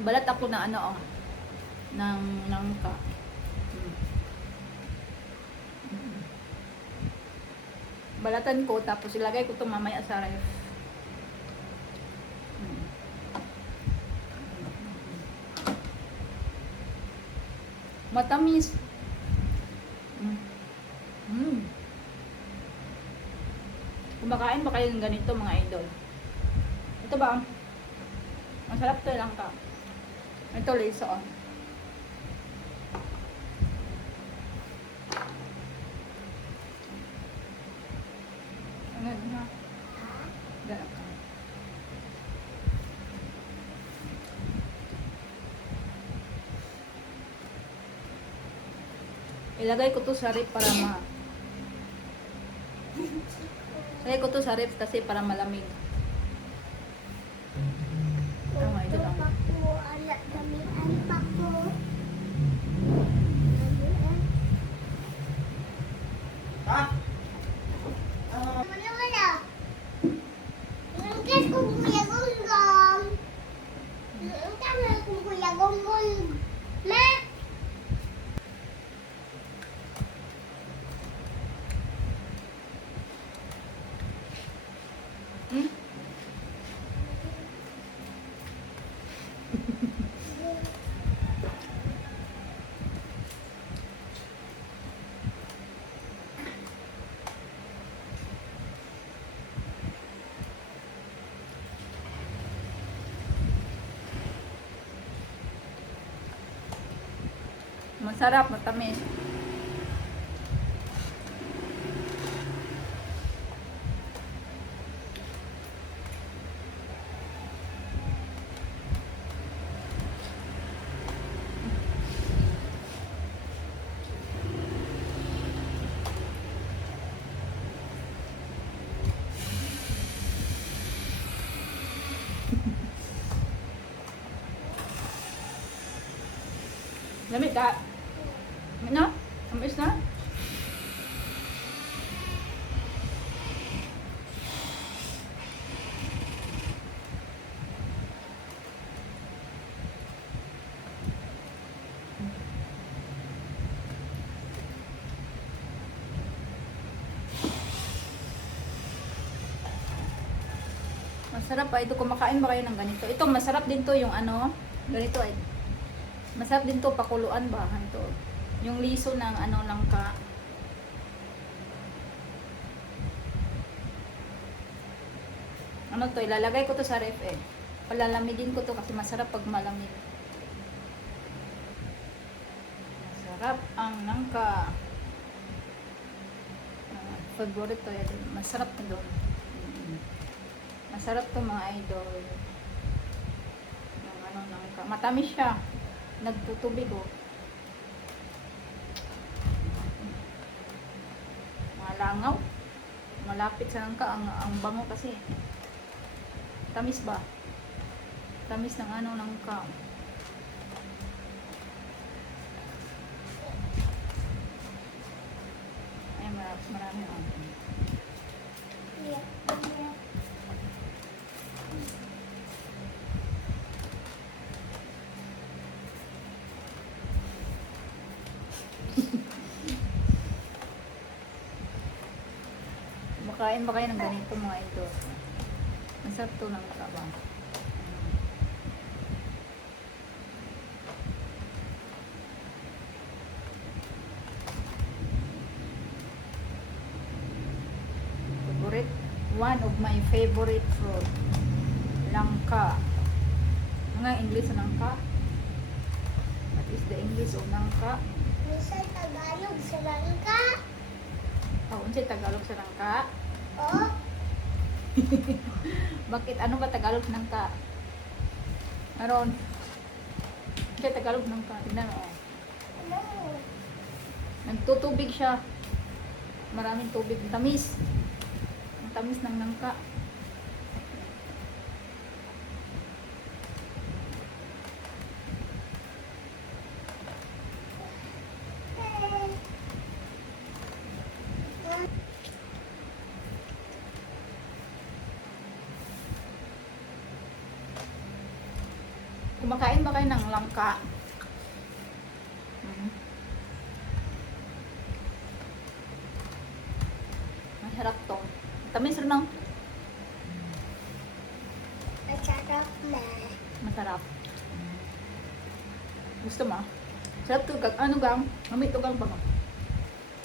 Balat ako na ano, oh, ng nangka. Balatan ko, tapos ilagay ko ito mamaya sa ref. Matamis. Kumakain ba kayo ng ganito, mga idol? Ito ba? Masarap to lang ka. Ito, liso. Oh. Ano na? Ganun ka. Ilagay ko to sa ref para Ilagay ko to sa ref kasi para malamig. Tama, ito lang. Ha? Hmm? Masarap, matamis. Lamig ka. Ano? Amis na? Masarap pa. Ito, kumakain ba kayo ng ganito? Ito, masarap din to yung ano. Ganito ay. Masarap din to, pakuluan ba? Ito. Yung liso ng ano lang ka. Ano to, ilalagay ko to sa ref eh. Palalamigin ko to kasi masarap pag malamig. Masarap ang nangka. Favorite to yan. Masarap to doon. Masarap to mga idol. Yung ano nangka. Matamis siya. Nagtutubig oh. Mga langaw. Malapit sa nangka ang bango kasi. Tamis ba? Tamis ng ano nangka. Ay, marami oh. Makain ba kayo ng ganito mga ito? Masarap to ng kabang. Favorite? One of my favorite fruit. Langka. Ano nga English sa langka? What is the English of langka? Minsan Tagalog sa langka. Oh, unsay Tagalog sa langka? Oh, Bakit? Ano ba Tagalog ng ka? Aron. Siya Tagalog ng ka. Tignan mo. ano? Nagtutubig siya. Maraming tubig. Tamis. Ang tamis ng nangka. Kumakain ba kayo ng langka? Hmm. Masarap to. Tamis rin ng Masarap na. masarap. Gusto mo? Sarap to. Ano gang? Mamit to gang ba mo?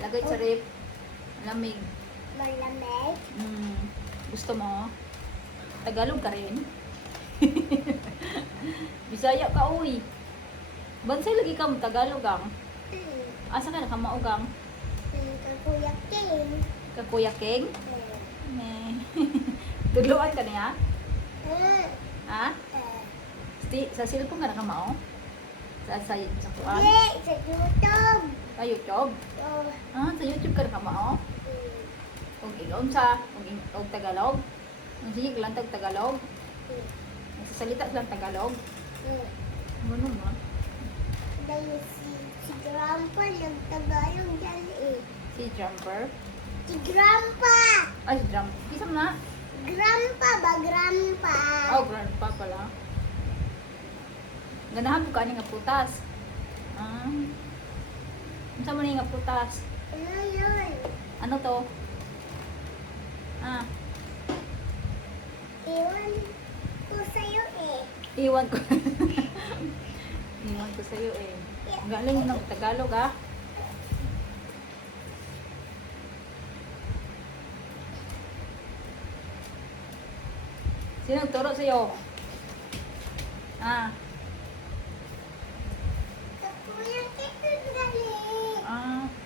Lagay sa rip. Lamig. Malamig. Gusto mo? Tagalog ka rin? Bisaya ka, uy. Bansay lagi ka mo Tagalog gang? Asa ka na kamaugang? Kakuya King. Kakuya King? Tudloan ka niya? Ha? Sa cellphone ka na kamao? Sa kuan? Hindi, sa YouTube. Sa YouTube? Sa YouTube ka na kamao? Kung unsa? Kung Tagalog? Ang sige lang Tagalog? Nagsasalita lang Tagalog? Ano mo? Dahil si Grandpa nagtagalog dyan eh. Si Jumper? Si Grandpa! Ay, si Jumper. Kisa mo na? Grandpa ba? Grandpa? Oh, grandpa pala. Ganahan ko kani nga putas. Unsa man ni nga putas? Ano yun? Ano to? Iwan ko sa'yo eh. Iwan ko. Iwan ko sa'yo eh. Galing ng Tagalog ah. Sino nagturo sa'yo? Kuya Kito dali.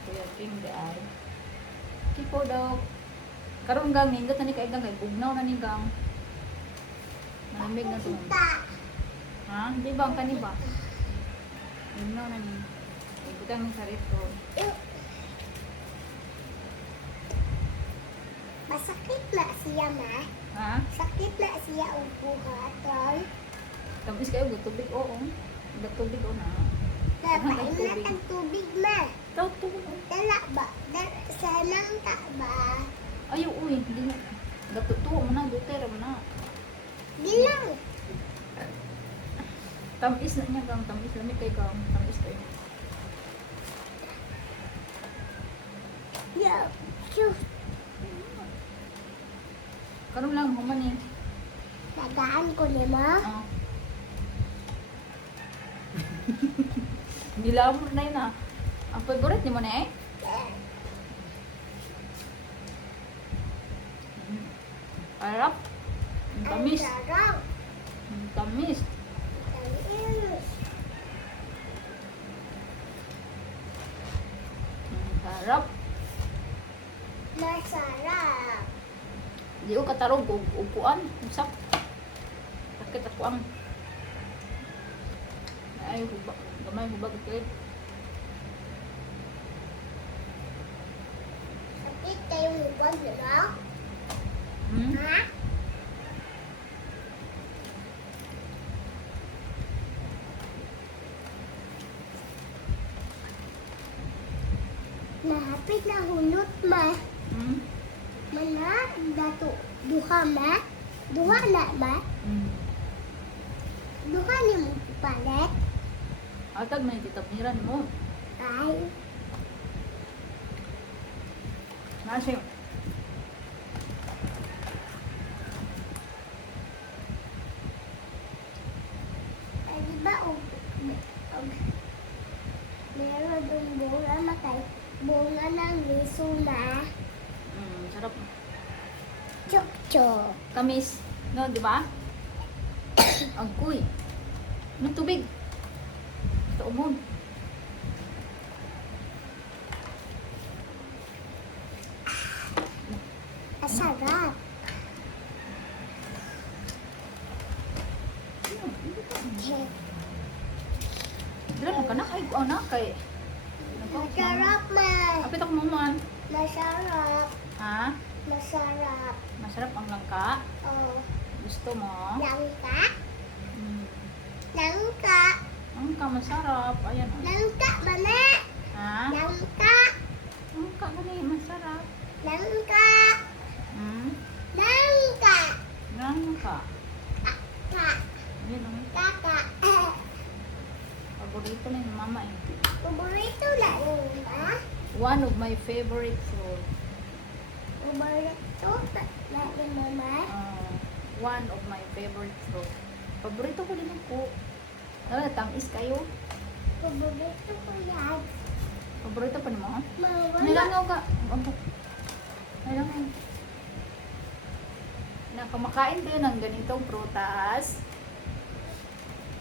Kuya King di ay. Kipo daw. Karon gang nindot na ni kay gang kay bugnaw na ni gang. Malamig na to. Kita. Di ba ang kani ba? Bugnaw na ni. Ibutang ni sa rito. Masakit na siya ma. Sakit na siya ang buhaton. Tapos kayo tubig oo. Tubig o na. Napain na tag tubig ma. Daw tubig. Dala ba? Sanang ka ba? Ayo uy, hindi na. Gatutuo mo na, dutera mo na. Bilang. Tamis na niya gang, tamis lamig kay gang, tamis kayo. Yeah. Shoot. Karon lang human eh. Nagaan ko ni ma. Nilamor na yun ah. Ang favorite ni mo na eh. Harap. Ang tamis. Ang sarap. Ang tamis. Tamis. Ang harap. Masarap. Di ko katarog upuan. Usak. Sakit ako ang. Ay, hubag. Gamay hubag ito eh. Sakit kayong hubag nila? Ha? Nahapit na hunot ma. Mana dato duha ma. Duha na ma. Duha ni mo palit. Atag may titapiran mo. Ay. Nasi. Ay di ba meron dong bunga matay. Bunga ng liso na. Sarap. Chok-chok. Tamis. No, di ba? Agkoy. May tubig. Ito umon. Asarap. Dila mo ka na kay ko na kay. Masarap ma. Apit ako maman. Masarap. Ha? Masarap. Masarap ang langka. Oh. Gusto mo? Langka. Hmm. Langka. Langka masarap. Ayan o. Langka mana? Ha? Langka. Langka gani masarap. Langka. Langka. Ka. Ayan o. Kaka. paborito na yung mama eh. Paborito na yun, ha? One of my favorite fruit. Paborito na yun, mama. One of my favorite fruit. Paborito ko din po. Tamis kayo. Paborito ko yan. Paborito pa mo? Mawala. Nilangaw ka. Nilangaw. Kumakain kayo ng ganitong prutas.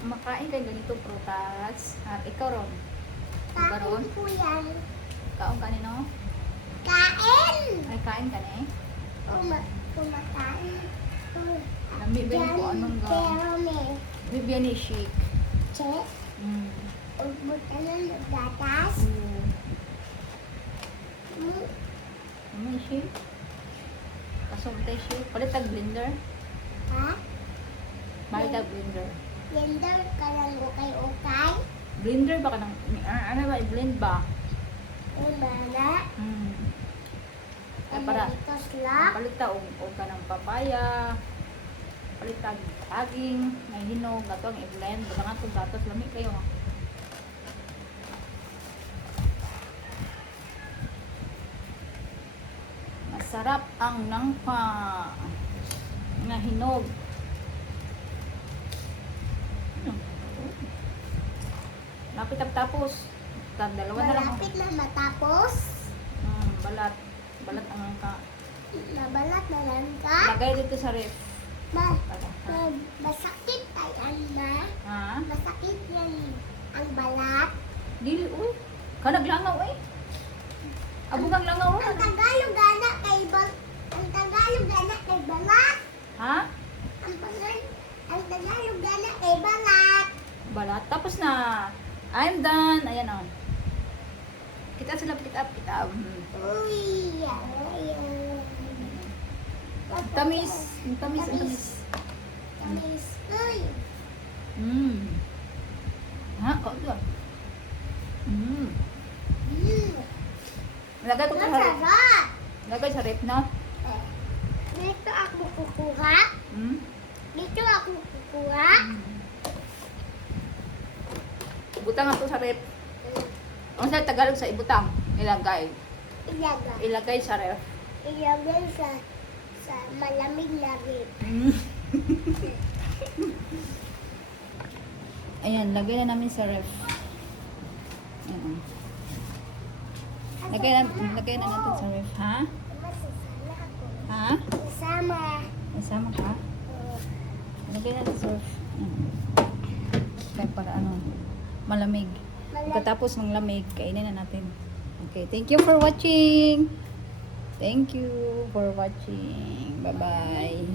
Kumakain kayo ng ganitong prutas. At ikaw ron. Kain ko yan. Kaon ka nino? Kain! Ay, kain ka na eh. Kumakain. Lami ba yun ko anong ga? Pero may Bibyan ni shake. check. Ubutan ng gatas. May shake. Kasumtay shake. Palit tag blender. Ha? Palit tag blender. Blender ka lang ukay-ukay. Blender ba ka ng... Ano ba? I-blend ba? Yung bala. Ay, para. Ito slap. Palit ta o ka ng papaya. Palit ta saging. May hinog. Gato ang i-blend. Baka nga itong gatos. Lamig kayo. Masarap ang nangpa. Nga hinog. Lapit tapos. Dalawa na lang. Malapit na matapos. Balat. Balat ang angka. Nabalat na lang ka. Lagay dito sa ref. Masakit ayan na. Ha? Masakit yan ang balat. Dili, uy. Kanaglangaw eh. Abugang langaw. Ang Tagalog gana kay ang Tagalog gana kay balat. Ha? Ang Tagalog gana kay balat. Balat. Tapos na. I'm done. Ayan o. Kita sila, kita. Uy, ayan. Tamis. Ang tamis. Ang tamis. Tamis. Uy. Ha? O, ito. Lagay ko sa ref. Masarap. Lagay sa ref na. Dito ako kukuha. Dito ako kukuha. Ibutang ako sa ref. Ang sa Tagalog sa ibutang. Ilagay. Ilagay sa ref. Ilagay sa malamig na rip. Ayan, lagay na namin sa ref. Ayan. Lagay na natin sa ref, ha? Masasala ako. Ha? Kasama. Nasama ka? Lagay natin sa ref. Ayan. Kaya para ano, malamig. Pagkatapos ng lamig, kainin na natin. Okay, thank you for watching. Thank you for watching. Bye-bye.